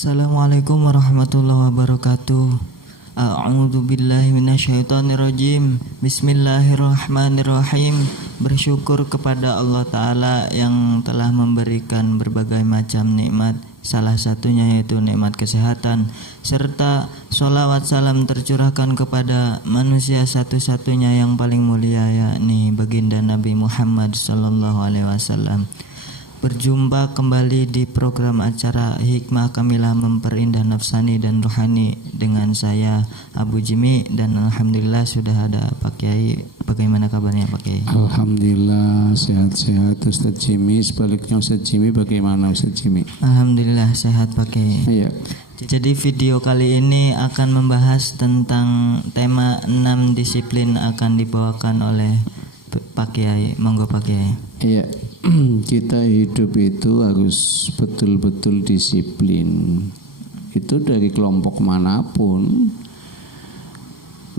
Assalamualaikum warahmatullahi wabarakatuh. A'udzu billahi minasyaitonirrajim. Bismillahirrahmanirrahim. Bersyukur kepada Allah Ta'ala yang telah memberikan berbagai macam nikmat, salah satunya yaitu nikmat kesehatan, serta sholawat salam tercurahkan kepada manusia satu-satunya yang paling mulia, yakni baginda Nabi Muhammad sallallahu alaihi wasallam. Berjumpa kembali di program acara Hikmah Kamilah Memperindah Nafsani dan Rohani dengan saya Abu Jimmy, dan alhamdulillah sudah ada Pak Kiai. Bagaimana kabarnya Pak Kiai? Alhamdulillah sehat-sehat Ustaz Jimmy. Sebaliknya Ustaz Jimmy, bagaimana Ustaz Jimmy? Alhamdulillah sehat Pak Kiai. Iya. Jadi video kali ini akan membahas tentang tema 6 disiplin akan dibawakan oleh Pak Kiai. Monggo Pak Kiai. Iya. Kita hidup itu harus betul-betul disiplin. Itu dari kelompok manapun.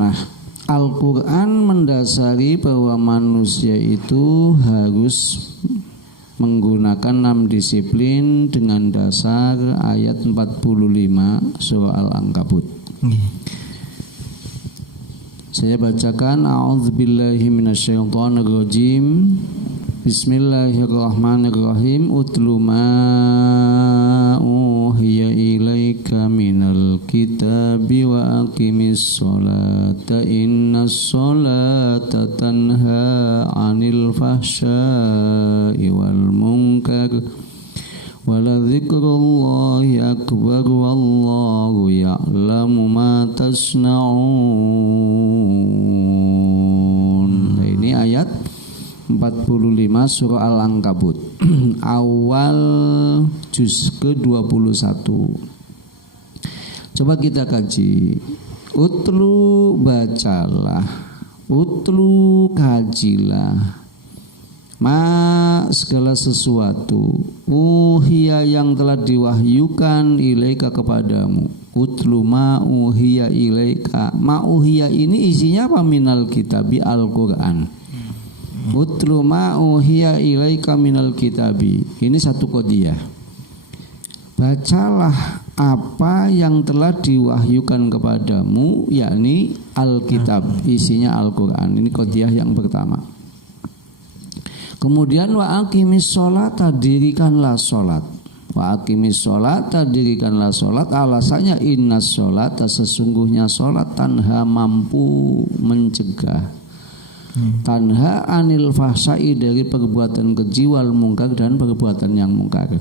Nah, Al-Quran mendasari bahwa manusia itu harus menggunakan 6 disiplin dengan dasar ayat 45 surah Al-Ankabut. Saya bacakan, a'udzubillahi minasyaitonirrajim. Bismillahirrahmanirrahim. Utlu ma uhiya ilaika minal kitabi wa aqimis sholata innas sholata tanha 'anil fahsya'i wal munkar wala dzikrullahi akbar wallahu ya'lamu ma tasna'un. Nah, ini ayat 45 surah Al-Ankabut. Awal juz ke-21. Coba kita kaji. Utlu, bacalah. Utlu, kajilah. Ma, segala sesuatu. Uhiya, yang telah diwahyukan ilaika kepadamu. Utlu ma uhiya ilaika. Ma uhiya ini isinya apa? Minal kitabi, Al-Quran. Utlu ma uhiya ilaika minal kitabi. Ini satu qadiyah. Bacalah apa yang telah diwahyukan kepadamu, yakni Alkitab, isinya Al-Quran. Ini qadiyah yang pertama. Kemudian wa aqimis sholata, dirikanlah sholat. Wa aqimis sholata, dirikanlah sholat. Alasannya innas sholata, sesungguhnya sholat tanha, mampu mencegah. Tanha anil fahsai, dari perbuatan keji, wal mungkar, dan perbuatan yang mungkar.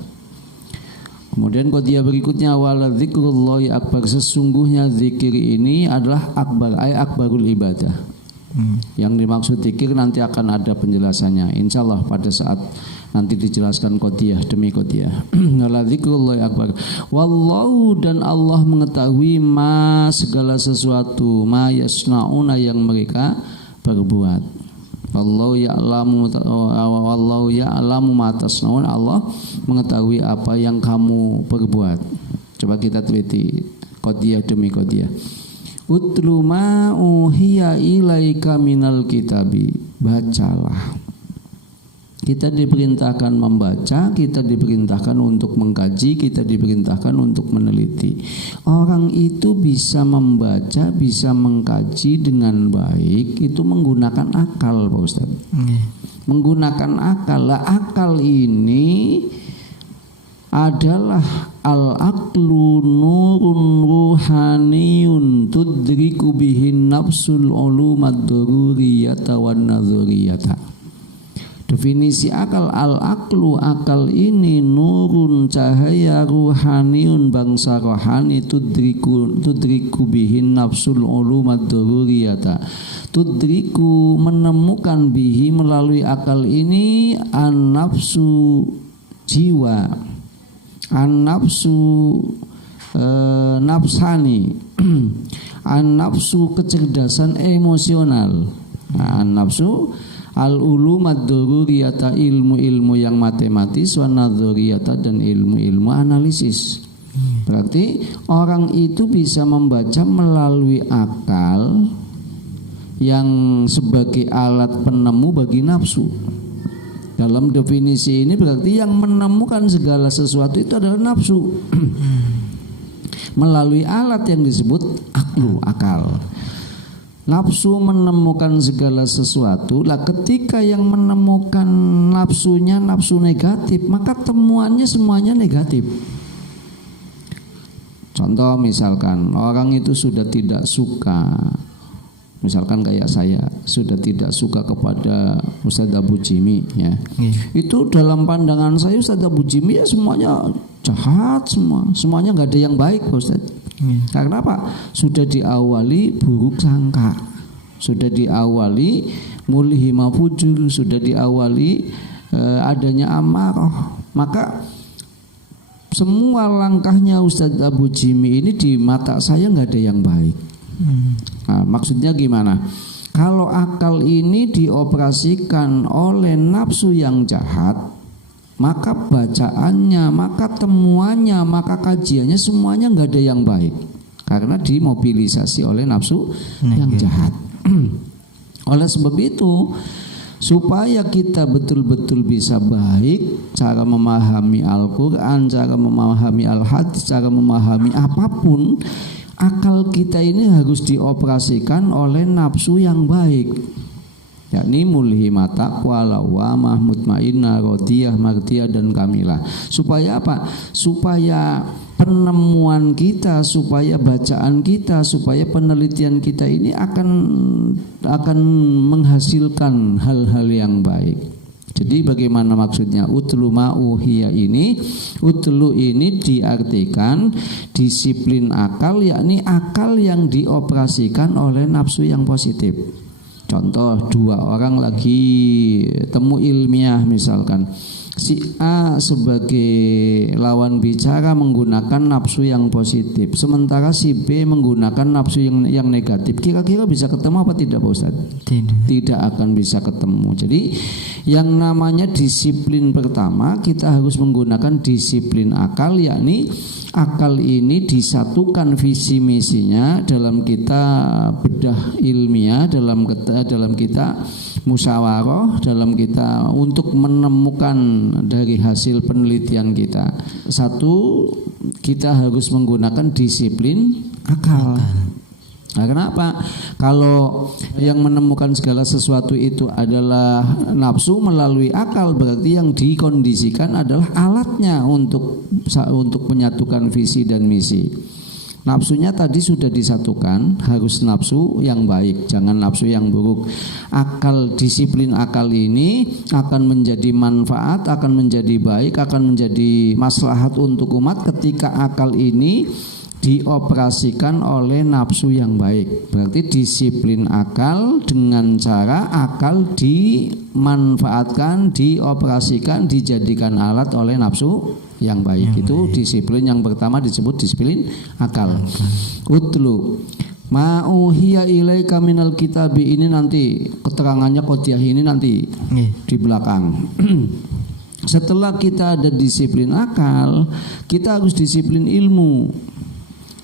Kemudian qadiyah berikutnya, wala dzikrullahi akbar, sesungguhnya zikir ini adalah akbar, ay akbarul ibadah. Yang dimaksud zikir nanti akan ada penjelasannya, insyaallah pada saat nanti dijelaskan qadiyah demi qadiyah. Wala dzikrullahi akbar wallahu, dan Allah mengetahui ma, segala sesuatu, ma yasnauna, yang mereka berbuat. Wallahu ya'lamu ma tasnaun, Allah mengetahui apa yang kamu perbuat. Coba kita teliti qadiyah demi qadiyah. Utlu ma uhiya ilaika minal kitabi, bacalah. Kita diperintahkan membaca, kita diperintahkan untuk mengkaji, kita diperintahkan untuk meneliti. Orang itu bisa membaca, bisa mengkaji dengan baik, itu menggunakan akal, Pak Ustaz. Menggunakan akal. Lah, akal ini adalah al-aqlu nurun ruhaniyun tudriku bihin nafsul ulumad dururiyata wan nadhuriyata. Definisi akal, al-aqlu, akal ini nurun, cahaya ruhaniun, bangsa rohani, tudriku bihin nafsul ulumad dururiyata. Tudriku, menemukan, bihi, melalui akal ini, an-nafsu, jiwa, an-nafsu, nafsani, an-nafsu, kecerdasan emosional, an-nafsu al-ulumad dururiyata, ilmu-ilmu yang matematis, wa nadhuriyata, dan ilmu-ilmu analisis. Berarti orang itu bisa membaca melalui akal yang sebagai alat penemu bagi nafsu. Dalam definisi ini berarti yang menemukan segala sesuatu itu adalah nafsu. melalui alat yang disebut akal. Nafsu menemukan segala sesuatu. Lah ketika yang menemukan nafsunya nafsu negatif, maka temuannya semuanya negatif. Contoh misalkan orang itu sudah tidak suka, misalkan kayak saya sudah tidak suka kepada Ustadz Abu Jimmy ya. Itu dalam pandangan saya Ustadz Abu Jimmy ya semuanya jahat, semuanya nggak ada yang baik Ustadz. Karena apa? Sudah diawali buruk sangka, sudah diawali mulhima fujur, sudah diawali adanya amarah. Maka semua langkahnya Ustadz Abu Jimmy ini di mata saya nggak ada yang baik. Nah, maksudnya gimana? Kalau akal ini dioperasikan oleh nafsu yang jahat, maka bacaannya, maka temuannya, maka kajiannya semuanya nggak ada yang baik karena dimobilisasi oleh nafsu yang jahat. Oleh sebab itu, supaya kita betul-betul bisa baik cara memahami Al-Quran, cara memahami Al-Hadis, cara memahami apapun, akal kita ini harus dioperasikan oleh nafsu yang baik, yakni mulhimah taqwa, lawamah, mutmainnah, radiyah, mardiyah dan kamilah. Supaya apa? Supaya penemuan kita, supaya bacaan kita, supaya penelitian kita ini akan menghasilkan hal-hal yang baik. Jadi bagaimana maksudnya utlu ma'uhiya ini? Utlu ini diartikan disiplin akal, yakni akal yang dioperasikan oleh nafsu yang positif. Contoh, dua orang lagi temu ilmiah misalkan, si A sebagai lawan bicara menggunakan nafsu yang positif, sementara si B menggunakan nafsu yang negatif. Kira-kira bisa ketemu apa tidak Pak Ustadz? Tidak akan bisa ketemu. Jadi yang namanya disiplin pertama, kita harus menggunakan disiplin akal, yakni akal ini disatukan visi misinya dalam kita bedah ilmiah, dalam kita musyawarah, dalam kita untuk menemukan dari hasil penelitian kita. Satu, kita harus menggunakan disiplin akal. Nah, kenapa? Kalau yang menemukan segala sesuatu itu adalah nafsu melalui akal, berarti yang dikondisikan adalah alatnya untuk menyatukan visi dan misi. Nafsunya tadi sudah disatukan, harus nafsu yang baik, jangan nafsu yang buruk. Akal, disiplin akal ini akan menjadi manfaat, akan menjadi baik, akan menjadi maslahat untuk umat ketika akal ini dioperasikan oleh nafsu yang baik. Berarti disiplin akal dengan cara akal dimanfaatkan, dioperasikan, dijadikan alat oleh nafsu yang baik. Itu disiplin yang pertama disebut disiplin akal. Utlu ma'uhiya ilaika minal kitabi, ini nanti keterangannya qodiyah ini nanti di belakang. Setelah kita ada disiplin akal, kita harus disiplin ilmu.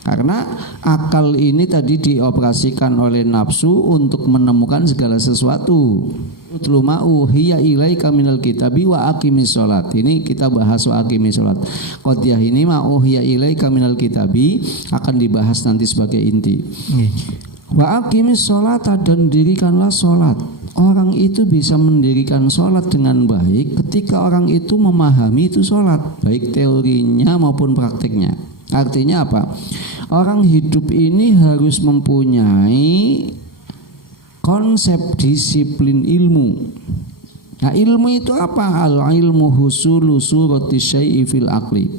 Karena akal ini tadi dioperasikan oleh nafsu untuk menemukan segala sesuatu. Utlu ma'uhiya ilaika minal kitabi wa aqimis sholat. Ini kita bahas wa aqimis sholat. Qodiyah ini ma'uhiya ilaika minal kitabi akan dibahas nanti sebagai inti. Wa aqimis sholat, dan dirikanlah sholat. Orang itu bisa mendirikan sholat dengan baik ketika orang itu memahami itu sholat, baik teorinya maupun praktiknya. Artinya apa? Orang hidup ini harus mempunyai konsep disiplin ilmu. Nah, ilmu itu apa? Al-ilmu husulu surati syai'i fil aqli.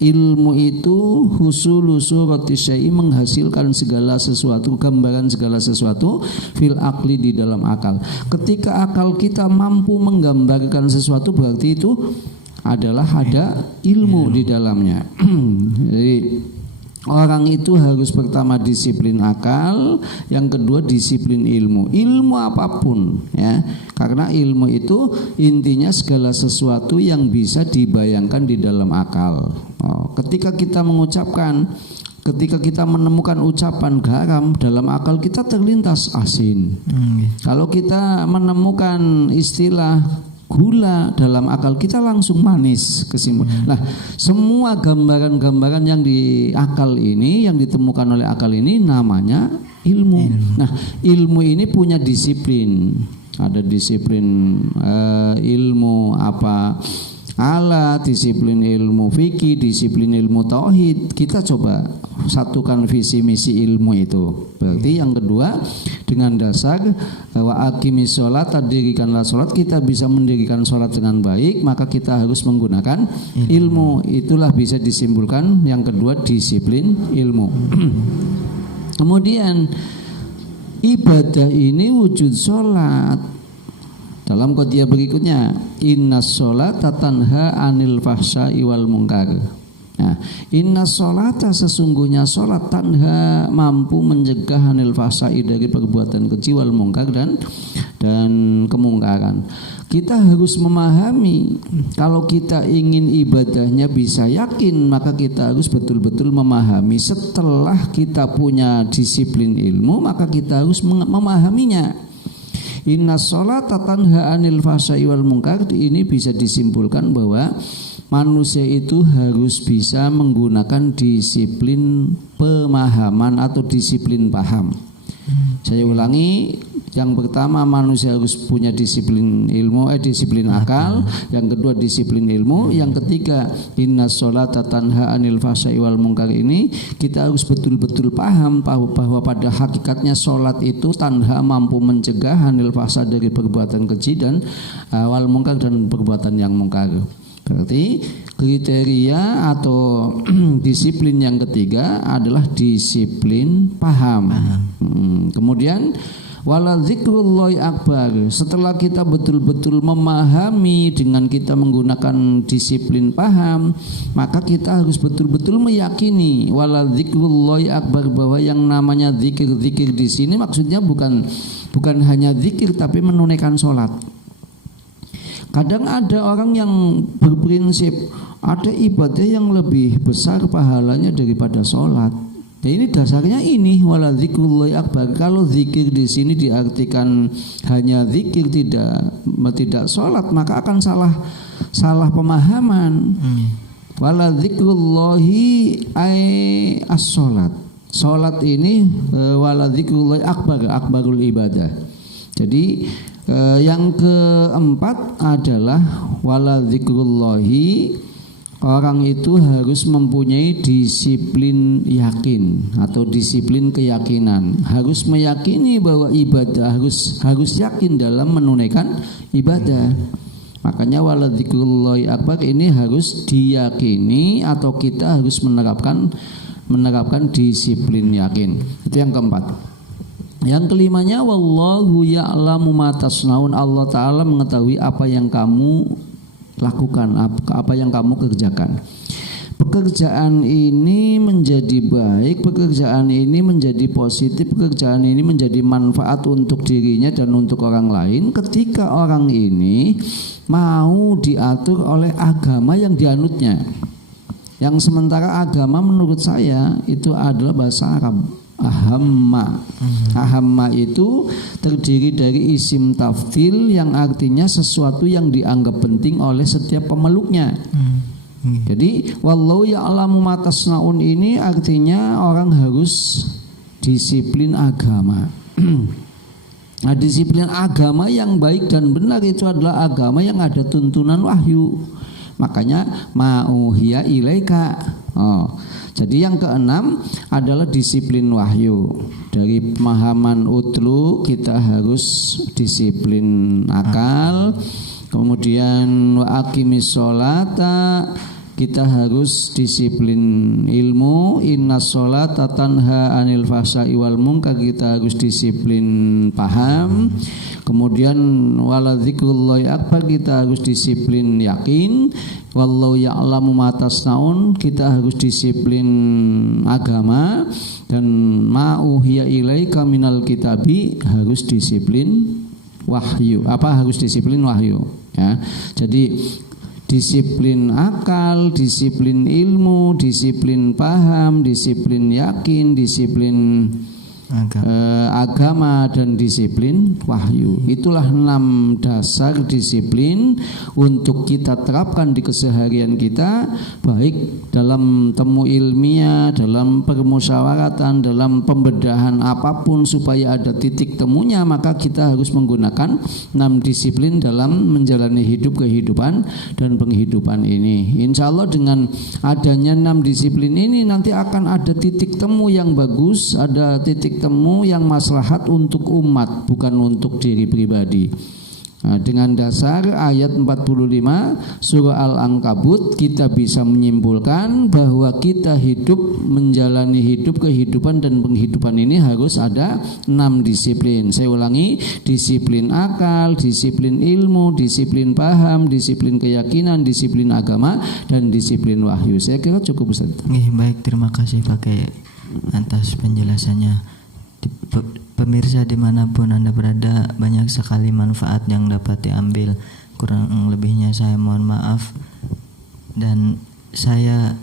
Ilmu itu husulu surati syai'i, menghasilkan segala sesuatu, gambaran segala sesuatu fil aqli, di dalam akal. Ketika akal kita mampu menggambarkan sesuatu, berarti itu adalah ada ilmu di dalamnya. Jadi orang itu harus pertama disiplin akal, yang kedua disiplin ilmu. Ilmu apapun ya, karena ilmu itu intinya segala sesuatu yang bisa dibayangkan di dalam akal. Ketika kita mengucapkan, ketika kita menemukan ucapan garam, dalam akal kita terlintas asin. Kalau kita menemukan istilah gula dalam akal kita langsung manis kesimpulan. Nah, semua gambaran-gambaran yang di akal ini, yang ditemukan oleh akal ini namanya ilmu. Nah, ilmu ini punya disiplin. Ada disiplin ilmu apa? Alat, disiplin ilmu fikih, disiplin ilmu tauhid. Kita coba satukan visi misi ilmu itu. Berarti yang kedua, dengan dasar bahwa aqimis sholat, dirikanlah sholat, kita bisa mendirikan sholat dengan baik, maka kita harus menggunakan ilmu. Itulah bisa disimpulkan yang kedua, disiplin ilmu. Kemudian ibadah ini wujud sholat. Dalam qadiyah berikutnya, innas sholata tanha anil fahsya'i wal munkar. Nah, innas sholata, sesungguhnya sholat, tanha, mampu mencegah anil fahsya'i, dari perbuatan keji, wal munkar, dan kemungkaran. Kita harus memahami, kalau kita ingin ibadahnya bisa yakin, maka kita harus betul-betul memahami. Setelah kita punya disiplin ilmu, maka kita harus memahaminya. Inna sholata tanha anil fahsya'i wal munkar. Ini bisa disimpulkan bahwa manusia itu harus bisa menggunakan disiplin pemahaman atau disiplin paham. Saya ulangi, yang pertama manusia harus punya disiplin ilmu, disiplin akal. Yang kedua disiplin ilmu. Yang ketiga, inna sholata tanha anil fahsya'i wal munkar. Ini kita harus betul-betul paham bahwa pada hakikatnya sholat itu tanha, mampu mencegah anil fahsya, dari perbuatan keji, dan wal munkar, dan perbuatan yang mungkar. Berarti kriteria atau disiplin yang ketiga adalah disiplin paham. Kemudian wala dzikrullahi akbar. Setelah kita betul-betul memahami dengan kita menggunakan disiplin paham, maka kita harus betul-betul meyakini wala dzikrullahi akbar, bahwa yang namanya zikir-zikir di sini maksudnya bukan hanya zikir tapi menunaikan sholat. Kadang ada orang yang berprinsip ada ibadah yang lebih besar pahalanya daripada sholat. Ya, ini dasarnya ini wala dzikrullahi akbar. Kalau zikir di sini diartikan hanya zikir, tidak sholat, maka akan salah pemahaman. Wala dzikrullahi as-sholat. Sholat ini wala dzikrullahi akbarul ibadah. Jadi yang keempat adalah wala dzikrullahi, orang itu harus mempunyai disiplin yakin atau disiplin keyakinan. Harus meyakini bahwa ibadah, harus yakin dalam menunaikan ibadah. Makanya wala dzikrullahi akbar ini harus diyakini, atau kita harus menerapkan disiplin yakin. Itu yang keempat. Yang kelimanya, wallahu ya'lamu ma tasnaun. Allah Ta'ala mengetahui apa yang kamu lakukan, apa yang kamu kerjakan. Pekerjaan ini menjadi baik, pekerjaan ini menjadi positif, pekerjaan ini menjadi manfaat untuk dirinya dan untuk orang lain ketika orang ini mau diatur oleh agama yang dianutnya. Yang sementara agama menurut saya itu adalah bahasa Arab. Ahamma itu terdiri dari isim tafdhil yang artinya sesuatu yang dianggap penting oleh setiap pemeluknya. Jadi wallahu ya'lamu ma tasnaun ini artinya orang harus disiplin agama. Nah, disiplin agama yang baik dan benar itu adalah agama yang ada tuntunan wahyu. Makanya ma'uhiya ilaika. Jadi yang keenam adalah disiplin wahyu. Dari pemahaman utlu kita harus disiplin akal. Kemudian wa aqimis sholata, kita harus disiplin ilmu. Innas sholata tanha anil fahsya'i wal munkar, kita harus disiplin paham. Kemudian wala dzikrullahi akbar, kita harus disiplin yakin. Wallahu ya'lamu ma tasnaun, kita harus disiplin agama. Dan ma'uhiya ilaika minal kitabi, harus disiplin wahyu. Harus disiplin wahyu, ya. Jadi disiplin akal, disiplin ilmu, disiplin paham, disiplin yakin, disiplin agama dan disiplin wahyu. Itulah 6 dasar disiplin untuk kita terapkan di keseharian kita, baik dalam temu ilmiah, dalam permusyawaratan, dalam pembedahan apapun supaya ada titik temunya, maka kita harus menggunakan 6 disiplin dalam menjalani kehidupan dan penghidupan ini. Insya Allah dengan adanya 6 disiplin ini nanti akan ada titik temu yang bagus, ada titik temu yang maslahat untuk umat, bukan untuk diri pribadi. Nah, dengan dasar ayat 45 surah Al-Ankabut kita bisa menyimpulkan bahwa kita menjalani kehidupan dan penghidupan ini harus ada 6 disiplin. Saya ulangi, disiplin akal, disiplin ilmu, disiplin paham, disiplin keyakinan, disiplin agama, dan disiplin wahyu. Saya kira cukup, Ustaz. Baik, terima kasih Pak Kiai atas penjelasannya. Pemirsa dimanapun Anda berada, banyak sekali manfaat yang dapat diambil. Kurang lebihnya saya mohon maaf, dan saya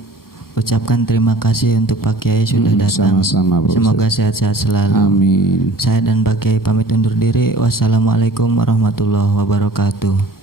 ucapkan terima kasih untuk Pak Kiai sudah datang. Sama-sama, semoga sehat-sehat selalu. Amin. Saya dan Pak Kiai pamit undur diri. Wassalamualaikum warahmatullahi wabarakatuh.